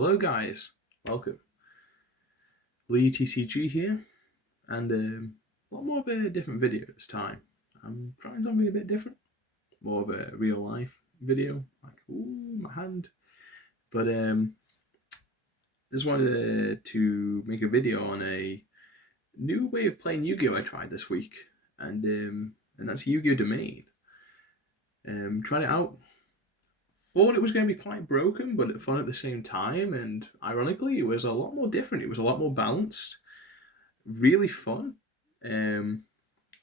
Hello guys, welcome. Lee TCG here, and a lot more of a different video this time. I'm trying something a bit different, more of a real life video, like, ooh, my hand. But just wanted to make a video on a new way of playing Yu-Gi-Oh! I tried this week, and that's Yugioh Domain. Tried it out. Thought it was going to be quite broken, but fun at the same time. And ironically, it was a lot more different. It was a lot more balanced. Really fun. I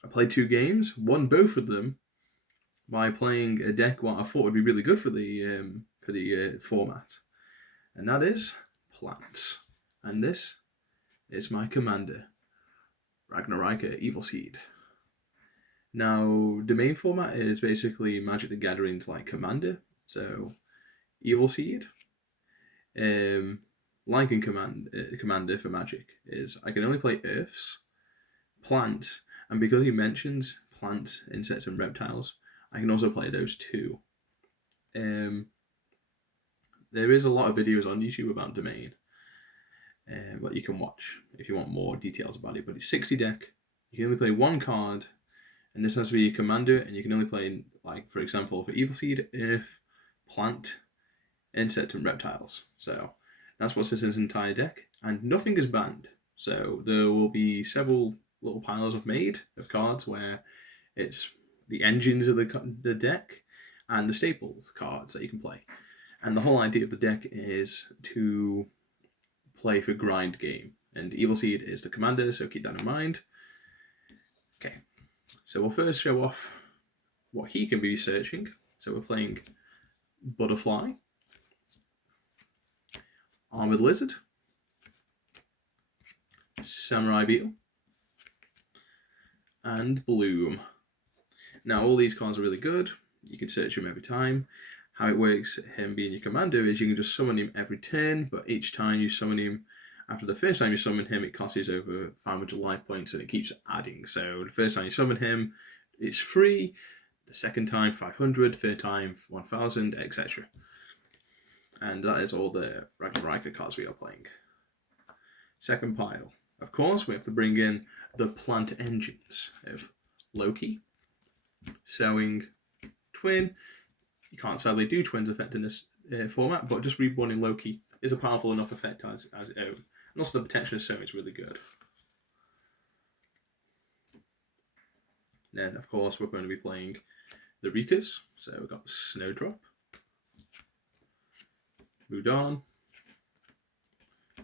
played 2 games, won both of them by playing a deck what I thought would be really good for the format, and that is plants. And this is my commander, Ragnarika Evil Seed. Now, domain format is basically Magic the Gathering's like commander. So, Evil Seed, like in Commander for Magic, is I can only play Earths, Plant, and because he mentions plants, insects, and reptiles, I can also play those too. There is a lot of videos on YouTube about Domain, what you can watch if you want more details about it. But it's 60 deck. You can only play one card, and this has to be a commander, and you can only play, like, for example, for Evil Seed, Earth, Plant, Insect, and Reptiles. So that's what's in this entire deck, and nothing is banned. So there will be several little piles I've made of cards where it's the engines of the deck and the staples cards that you can play. And the whole idea of the deck is to play for grind game. And Evil Seed is the commander, so keep that in mind. Okay, so we'll first show off what he can be searching. So we're playing Butterfly, Armored Lizard, Samurai Beetle, and Bloom. Now, all these cards are really good. You can search him every time. How it works, him being your commander, is you can just summon him every turn, but each time you summon him, after the first time you summon him, it costs over 500 life points, and it keeps adding. So the first time you summon him, it's free. The second time, 500. Third time, 1,000, etc. And that is all the Ragnarika cards we are playing. Second pile. Of course, we have to bring in the plant engines of Loki, Sowing, Twin. You can't sadly do Twin's effect in this format, but just reborning Loki is a powerful enough effect as its own. And also the potential of Sowing is really good. Then, of course, we're going to be playing the Rikas. So we've got the Snowdrop, Mudan,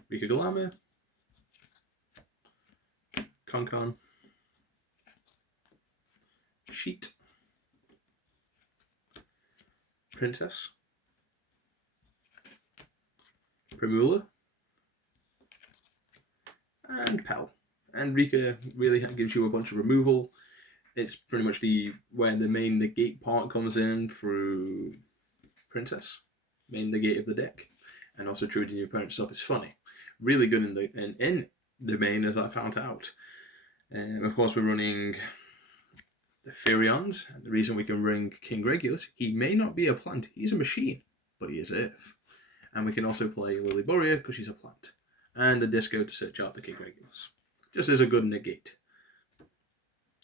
Rika Glamour, Concon, Sheet, Princess, Primula, and Pell. And Rika really gives you a bunch of removal. It's pretty much where the main negate part comes in through Princess, main negate of the deck, and also treating your opponent's stuff is funny. Really good in the main, as I found out. Of course, we're running the Furions, and the reason we can bring King Regulus, he may not be a plant, he's a machine, but he is Earth. And we can also play Lily Borea because she's a plant. And the Disco to search out the King Regulus. Just as a good negate.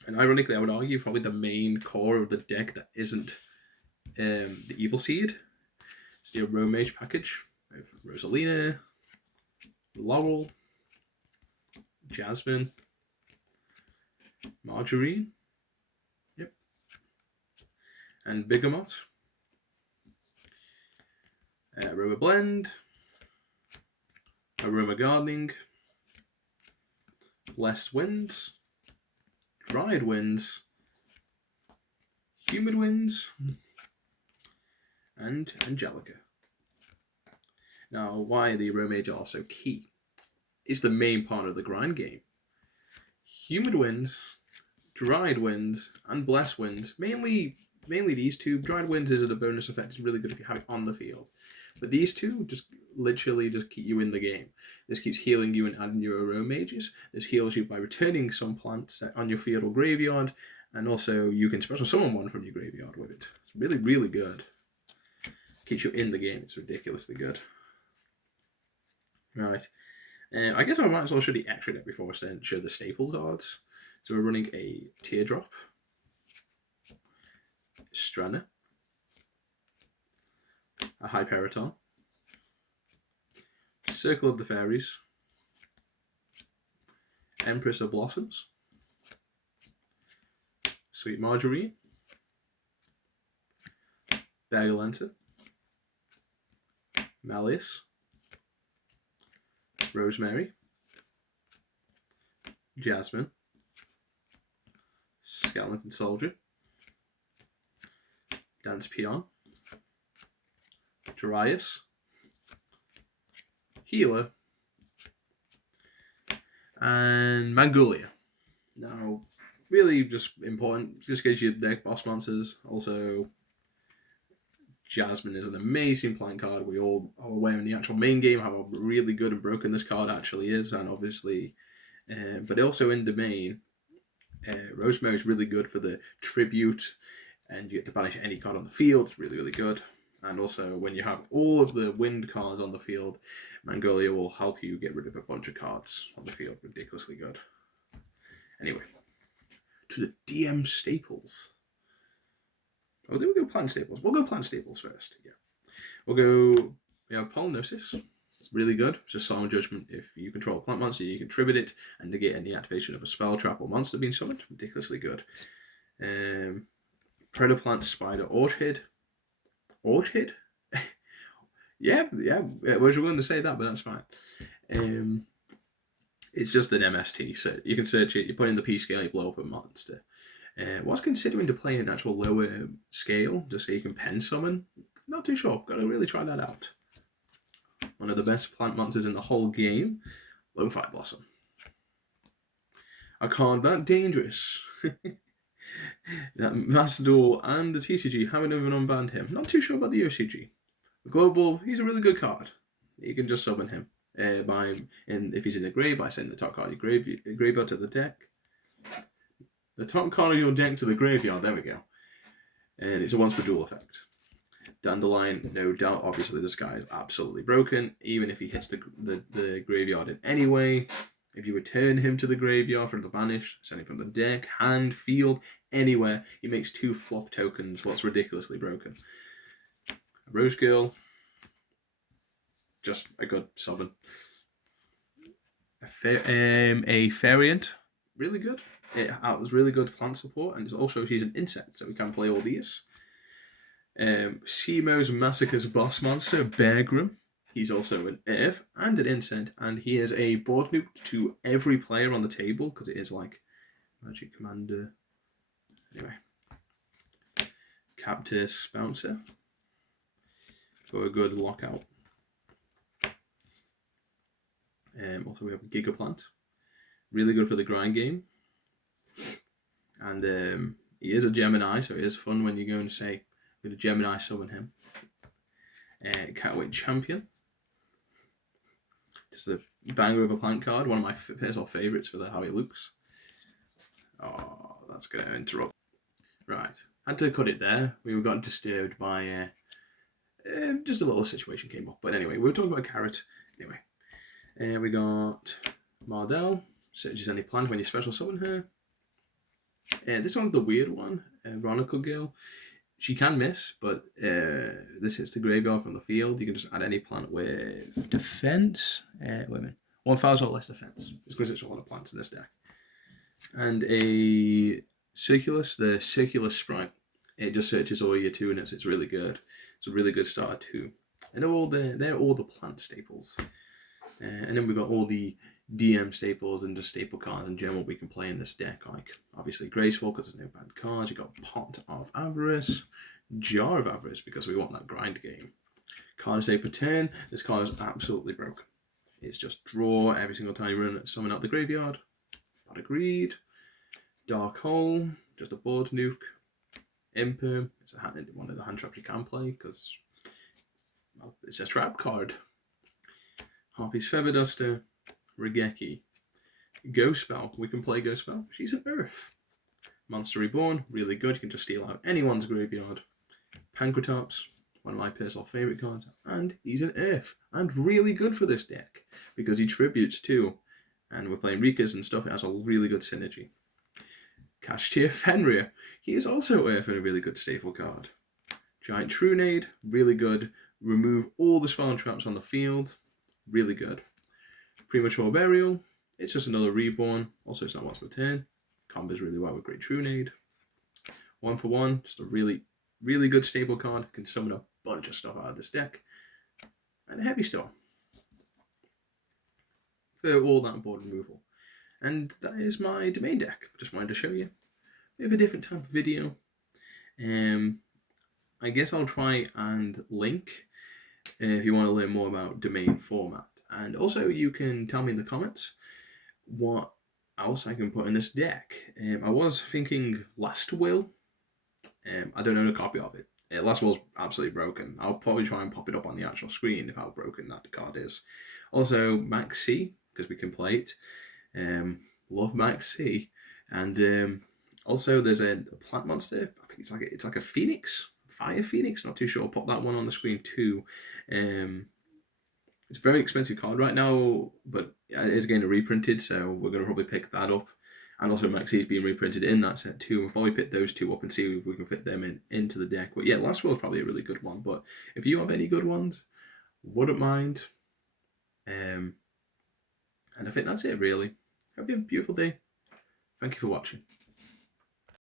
And ironically, I would argue probably the main core of the deck that isn't the Evil Seed. It's the Romage package with Rosalina, Laurel, Jasmine, Marjorie, yep, and Bigamot, Aroma Blend, Aroma Gardening, Blessed Winds, Dried Winds, Humid Winds, and Angelica. Now, why the Romage are so key? It's the main part of the grind game. Humid Winds, Dried Winds, and Blessed Winds, mainly these two. Dried Winds is a bonus effect, it's really good if you have it on the field. But these two just literally just keep you in the game. This keeps healing you and adding your Romages. This heals you by returning some plants on your field or graveyard, and also you can special summon one from your graveyard with it. It's really, really good. Keeps you in the game, it's ridiculously good. Right. I guess I might as well show the extra deck before I show the staple cards. So we're running a Teardrop, Stranner, a Hyperiton, Circle of the Fairies, Empress of Blossoms, Sweet Marjorie, Bergalenta, Malleus, Rosemary, Jasmine, Skeleton Soldier, Dance Peon, Darius, Healer, and Magnolia. Now, really just important, just gives you deck boss monsters. Also, Jasmine is an amazing plant card. We all are aware in the actual main game how really good and broken this card actually is, and obviously, but also in Domain, Rosemary is really good for the tribute, and you get to banish any card on the field. It's really, really good. And also, when you have all of the wind cards on the field, Magnolia will help you get rid of a bunch of cards on the field. Ridiculously good. Anyway, to the DM staples. Oh, then we'll go plant staples. We'll go plant staples first. Yeah. We'll go. We have Polynosis. Really good. Just Solemn Judgment. If you control a plant monster, you can tribute it and negate any activation of a spell, trap, or monster being summoned. Ridiculously good. Predaplant, Spider, Orchid. Orchid? yeah, I was going to say that, but that's fine. It's just an MST, so you can search it, you put in the P scale, you blow up a monster. Was considering to play an actual lower scale, just so you can pen summon. Not too sure, gotta really try that out. One of the best plant monsters in the whole game, Lone Fire Blossom. A card that dangerous. That Master Duel and the TCG haven't even unbanned him. Not too sure about the OCG. Global, he's a really good card. You can just summon him if he's in the grave by sending the top card of your graveyard to the deck. The top card of your deck to the graveyard, there we go. And it's a once per duel effect. Dandelion, no doubt, obviously this guy is absolutely broken. Even if he hits the graveyard in any way, if you return him to the graveyard from the banish, send him from the deck, hand, field, anywhere, he makes 2 fluff tokens, what's ridiculously broken. Rose Girl, just a good summon. A Variant, really good. It was really good plant support, and also she's an insect, so we can play all these. Seamo's Massacre's boss monster, Beargrim. He's also an earth and an insect, and he is a board nuke to every player on the table, because it is like Magic Commander. Anyway. Captus Bouncer. For a good lockout. Also we have Gigaplant. Really good for the grind game. And he is a Gemini, so it is fun when you're going to say, I'm going to Gemini summon him. Catweight Champion. Just a banger of a plant card. One of my personal favourites for how he looks. Oh, that's going to interrupt. Right. Had to cut it there. We got disturbed by just a little situation came up. But anyway, we were talking about Carrot. Anyway. We got Mardell. Searches any plant when you special summon her. This one's the weird one. Ronicle Girl. She can miss, but this hits the graveyard from the field. You can just add any plant with defense. Wait a minute. 1,000 or less defense. It's because it's a lot of plants in this deck. And a Circulus, the Circulus Sprite. It just searches all your 2 units. It's really good. It's a really good starter too. And they're all the plant staples. And then we've got all the DM staples and just staple cards in general we can play in this deck, like obviously Graceful because there's no bad cards. You got Pot of Avarice, Jar of Avarice because we want that grind game. Card save for turn. This card is absolutely broken. It's just draw every single time you run summon out the graveyard. Not agreed. Dark Hole, just a board nuke. Imperm, it's one of the hand traps you can play because well, it's a trap card. Harpy's Feather Duster. Regeki. Ghost Spell. We can play Ghost Spell. She's an Earth. Monster Reborn. Really good. You can just steal out anyone's graveyard. Pancratops. one of my personal favourite cards, and he's an Earth, and really good for this deck, because he tributes too, and we're playing Rikas and stuff, it has a really good synergy. Kashtir Fenrir, he is also Earth and a really good staple card. Giant Trunade, really good, remove all the spell traps on the field, really good. Premature Burial, it's just another reborn, also it's not once per turn, combos really well with Great Trunade. 1 for 1, just a really good staple card, can summon a bunch of stuff out of this deck. And a Heavy Storm for all that board removal. And that is my domain deck. Just wanted to show you a bit of a different type of video. I guess I'll try and link if you want to learn more about domain format. And also you can tell me in the comments what else I can put in this deck. I was thinking Last Will. I don't own a copy of it. Last Will's absolutely broken. I'll probably try and pop it up on the actual screen of how broken that card is. Also Max C, because we can play it. Love Max C. And also there's a plant monster. I think it's like a phoenix, fire phoenix. Not too sure. I'll pop that one on the screen too. It's a very expensive card right now, but it's getting reprinted, so we're going to probably pick that up. And also Maxi is being reprinted in that set too. We'll probably pick those two up and see if we can fit them into the deck. But yeah, Last Will is probably a really good one. But if you have any good ones, wouldn't mind. And I think that's it really. Hope you have a beautiful day. Thank you for watching.